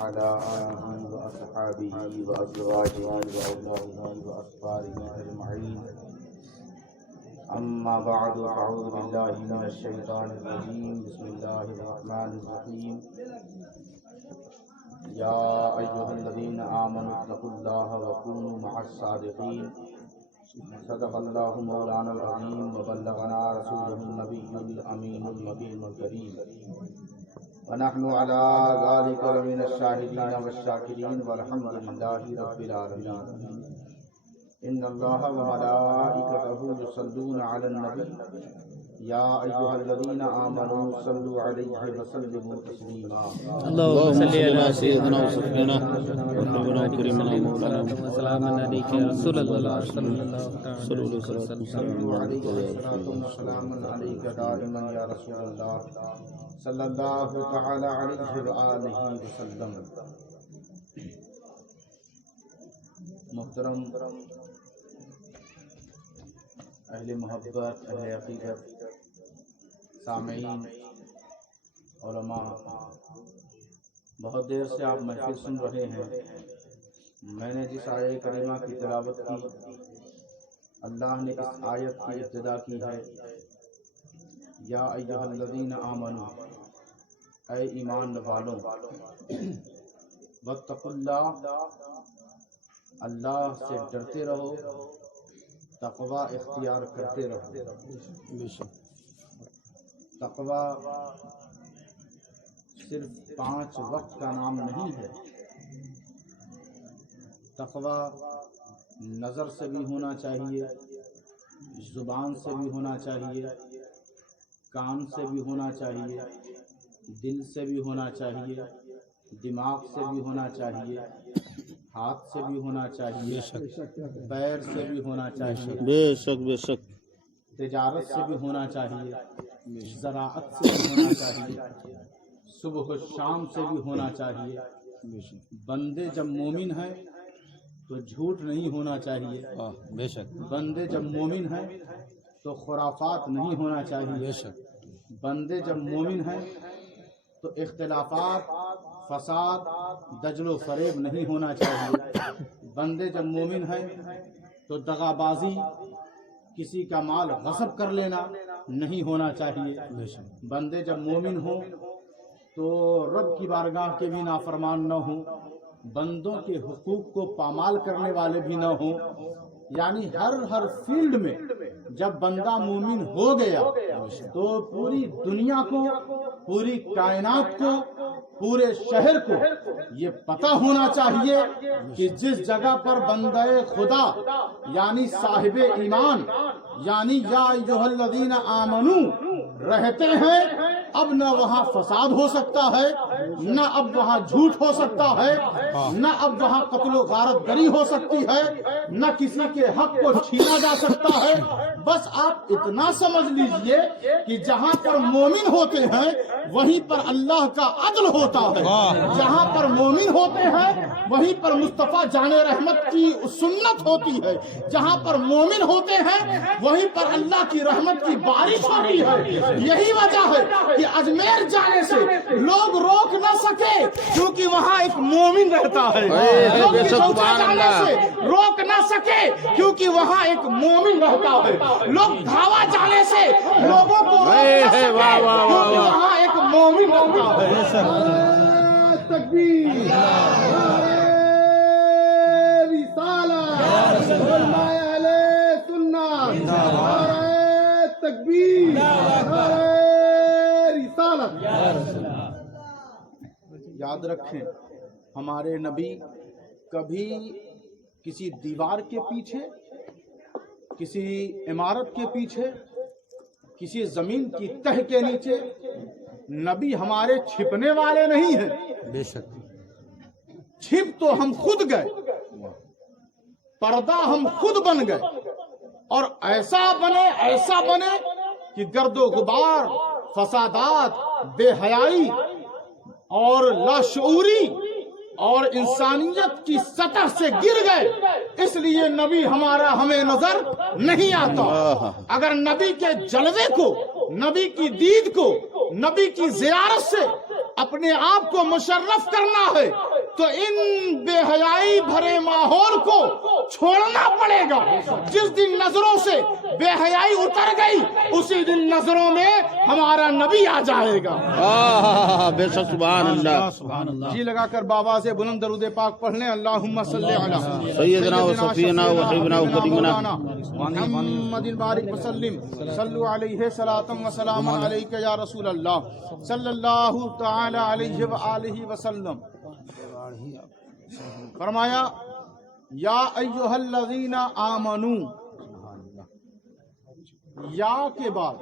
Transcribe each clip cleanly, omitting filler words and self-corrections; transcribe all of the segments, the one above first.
على آله وأصحابه وأزواجه وأولاده وأطفاله أجمعين. أما بعد فأعوذ بالله من الشيطان الرجيم. بسم الله الرحمن الرحيم. يا أيها الذين آمنوا اتقوا الله وكونوا مع الصادقين. صدق الله مولانا العظيم وبلغنا رسوله النبي الأمين المكين الكريم. ونحن على ذلك لمن الشاهدين والشاكرين والحمد لله رب العالمين. إن الله وملائكته يصلون على النبي يا أيها الذين آمنوا صلوا عليه وسلموا تسليما. اللهم صل على سيدنا وسيدنا ونبينا وكريمنا مولانا وسلام عليك يا رسول الله صلى الله عليه وسلم. صلوا عليه الصلاة والسلام عليك دائما يا رسول الله صلی اللہ تعالی علیہ وآلہ وسلم. محترم اہل محبت، اہل عقیدت، سامعین، علماء، بہت دیر سے آپ محفل سن رہے ہیں. میں نے جس آیت کریمہ کی تلاوت کی، اللہ نے اس آیت کی ابتدا کی ہے یا ایھا الذین آمنوا، اے ایمان والوں، واتقوا اللہ، اللہ سے ڈرتے رہو، تقوی اختیار کرتے رہو. تقوی صرف 5 وقت کا نام نہیں ہے. تقوی نظر سے بھی ہونا چاہیے، زبان سے بھی ہونا چاہیے، کان سے بھی ہونا چاہیے، دل سے بھی ہونا چاہیے، دماغ سے بھی ہونا چاہیے، ہاتھ سے بھی ہونا چاہیے، پیر سے بھی ہونا چاہیے، بے شک بے شک، تجارت سے بھی ہونا چاہیے، زراعت سے بھی ہونا چاہیے، صبح و شام سے بھی ہونا چاہیے. بندے جب مومن ہیں تو جھوٹ نہیں ہونا چاہیے. بے شک. بندے جب مومن ہیں تو خرافات نہیں ہونا چاہیے. بے شک. بندے جب مومن ہیں تو اختلافات، فساد، دجل و فریب نہیں ہونا چاہیے. بندے جب مومن ہیں تو دغا بازی، کسی کا مال غصب کر لینا نہیں ہونا چاہیے. بندے جب مومن ہوں تو رب کی بارگاہ کے بھی نافرمان نہ ہوں، بندوں کے حقوق کو پامال کرنے والے بھی نہ ہوں. یعنی ہر فیلڈ میں جب بندہ مومن ہو گیا تو پوری دنیا کو، پوری کائنات کو، پورے شہر کو یہ پتہ ہونا چاہیے کہ جس جگہ پر بندہ خدا یعنی صاحب ایمان یعنی یا ایھا الذین آمنو رہتے ہیں، اب نہ وہاں فساد ہو سکتا ہے، نہ اب وہاں جھوٹ ہو سکتا ہے، نہ اب وہاں قتل و غارت گری ہو سکتی ہے، نہ کسی کے حق کو چھینا جا سکتا ہے. بس آپ اتنا سمجھ لیجئے کہ جہاں پر مومن ہوتے ہیں وہیں پر اللہ کا عدل ہوتا ہے. جہاں پر مومن ہوتے ہیں وہیں پر مصطفیٰ جان رحمت کی سنت ہوتی ہے. جہاں پر مومن ہوتے ہیں وہیں پر اللہ کی رحمت کی بارش ہوتی ہے. یہی وجہ ہے کہ اجمیر جانے سے لوگ روک نہ سکے کیونکہ وہاں ایک مومن رہتا ہے. لوگ چوتھا جانے سے روک نہ سکے کیونکہ وہاں ایک مومن رہتا ہے. لوگ دھاوا جانے سے لوگوں کو روک نہ سکے کیونکہ وہاں ایک مومن رہتا ہے. تکبیر، رسالت، علماء اہل سنت، تکبیر، رسالت. یاد رکھیں ہمارے نبی کبھی کسی دیوار کے پیچھے، کسی عمارت کے پیچھے، کسی زمین کی تہ کے نیچے نبی ہمارے چھپنے والے نہیں ہیں. بے شک. چھپ تو ہم خود گئے، پردہ ہم خود بن گئے، اور ایسا بنے کہ گرد و غبار، فسادات، بے حیائی اور لاشعوری اور انسانیت کی سطح سے گر گئے. اس لیے نبی ہمارا ہمیں نظر نہیں آتا. اگر نبی کے جلوے کو، نبی کی دید کو، نبی کی زیارت سے اپنے آپ کو مشرف کرنا ہے تو ان بے حیائی بھرے ماحول کو چھوڑنا پڑے گا. جس دن نظروں سے بے حیائی اتر گئی اسی دن نظروں میں ہمارا نبی آ جائے گا. بے شک سبحان اللہ. جی لگا کر بابا سے بلند درود پاک پڑھ لیں. اللہم صلی علی سیدنا و صفینا و حبیبنا و کریمنا محمد بارک وسلم. صلو علیہ صلاۃ و سلام علیک یا رسول اللہ صلی اللہ تعالی علیہ وآلہ وسلم. فرمایا یا ایھا الذین آمنوا، یا کے بعد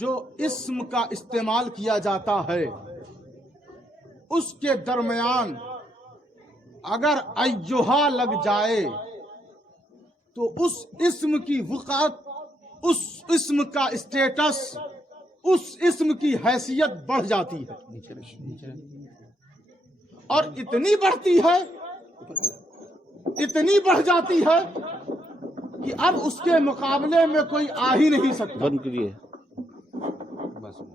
جو اسم کا استعمال کیا جاتا ہے اس کے درمیان اگر ایھا لگ جائے تو اس اسم کی وقعت، اس اسم کا اسٹیٹس، اس اسم کی حیثیت بڑھ جاتی ہے، اور اتنی بڑھتی ہے، اتنی بڑھ جاتی ہے کہ اب اس کے مقابلے میں کوئی آ ہی نہیں سکتا. بند کریے.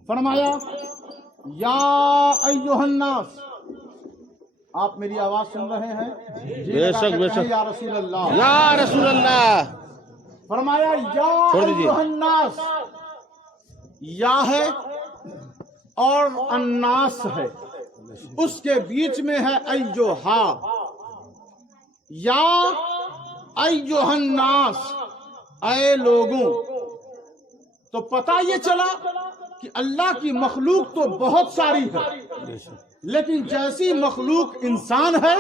فرمایا یا ایھا الناس. آپ میری آواز سن رہے ہیں؟ بے شک بے شک. یا رسول اللہ، یا رسول اللہ. فرمایا یا چھوڑ دیجیے. ایھا الناس، یا ہے اور الناس ہے، اس کے بیچ میں ہے ایھا. یا ایھا الناس، اے لوگوں. تو پتہ یہ چلا کہ اللہ کی مخلوق تو بہت ساری ہے، لیکن جیسی مخلوق انسان ہے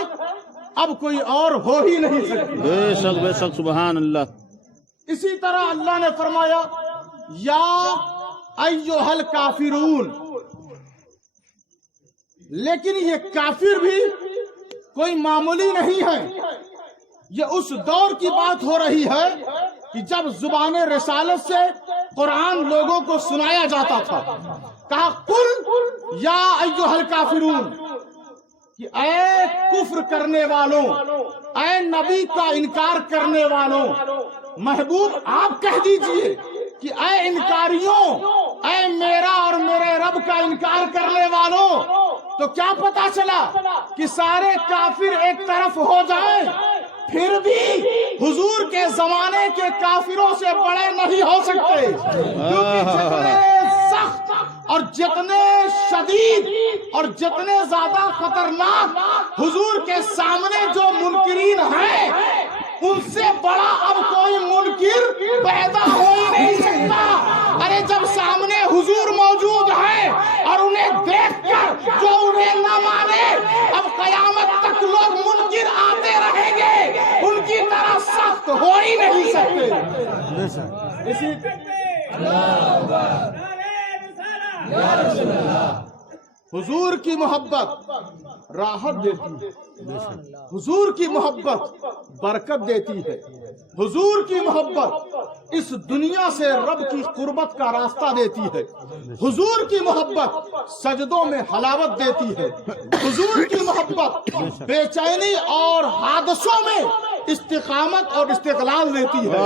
اب کوئی اور ہو ہی نہیں سکتی. بے شک بے شک سبحان اللہ. اسی طرح اللہ نے فرمایا یا ایھا الکافرون. لیکن یہ کافر بھی کوئی معمولی نہیں ہے. یہ اس دور کی بات ہو رہی ہے کہ جب زبان رسالت سے قرآن لوگوں کو سنایا جاتا تھا. کہا قل یا ایھا الکافرون، کہ اے کفر کرنے والوں، اے نبی کا انکار کرنے والوں، محبوب آپ کہہ دیجئے کہ اے انکاریوں، اے میرا اور میرے رب کا انکار کرنے والوں. تو کیا پتا چلا کہ سارے کافر ایک طرف ہو جائیں پھر بھی حضور کے زمانے کے کافروں سے بڑے نہیں ہو سکتے، کیونکہ جتنے سخت اور جتنے شدید اور جتنے زیادہ خطرناک حضور کے سامنے جو منکرین ہیں ان سے بڑا اب کوئی منکر پیدا ہو ہی نہیں سکتا. ارے جب سامنے حضور موجود ہیں اور انہیں دیکھ کر جو انہیں نہ مانے، اب قیامت تک لوگ منکر آتے رہیں گے، ان کی طرح سخت ہو ہی نہیں سکتے. حضور کی محبت راحت دیتی ہے، حضور کی محبت برکت دیتی ہے، حضور کی محبت اس دنیا سے رب کی قربت کا راستہ دیتی ہے، حضور کی محبت سجدوں میں حلاوت دیتی ہے، حضور کی محبت بے چینی اور حادثوں میں استقامت اور استقلال دیتی ہے،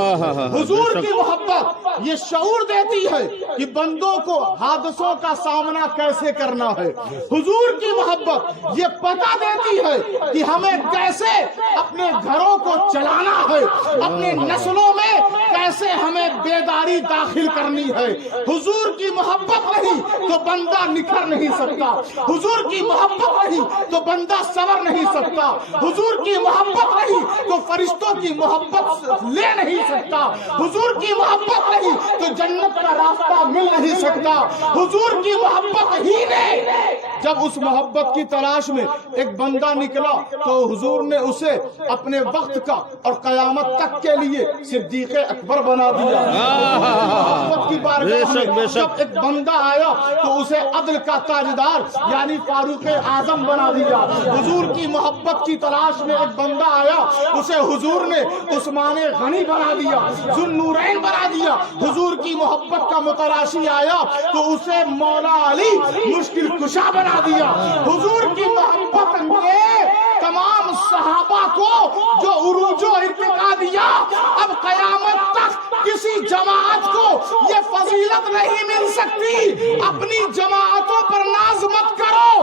حضور کی محبت یہ شعور دیتی ہے کہ بندوں کو حادثوں کا سامنا کیسے کرنا ہے، حضور کی محبت یہ پتہ دیتی ہے کہ ہمیں کیسے اپنے گھروں کو چلانا ہے، اپنے نسلوں میں کیسے ہمیں بیداری داخل کرنی ہے. حضور کی محبت نہیں تو بندہ نکھر نہیں سکتا، حضور کی محبت نہیں تو بندہ سنور نہیں سکتا، حضور کی محبت نہیں تو فرشتوں کی محبت لے نہیں سکتا، حضور کی محبت نہیں تو جنت کا راستہ مل نہیں سکتا. حضور کی محبت ہی نے جب اس محبت کی تلاش میں ایک بندہ نکلا تو حضور نے اسے اپنے وقت کا اور قیامت تک کے لیے صدیق اکبر بنا دیا. محبت کی بارگاہ میں جب ایک بندہ آیا تو اسے عدل کا تاجدار یعنی فاروق اعظم بنا دیا. حضور کی محبت کی تلاش میں ایک بندہ آیا اسے حضور نے عثمان غنی بنا دیا، ذو النورین بنا دیا. حضور کی محبت کا متلاشی آیا تو اسے مولا علی مشکل کشا بنا دیا. حضور کی محبت نے تمام صحابہ کو جو عروج و ارتقا دیا، اب قیامت تک کسی جماعت کو یہ فضیلت نہیں مل سکتی. اپنی جماعتوں پر ناز مت کرو،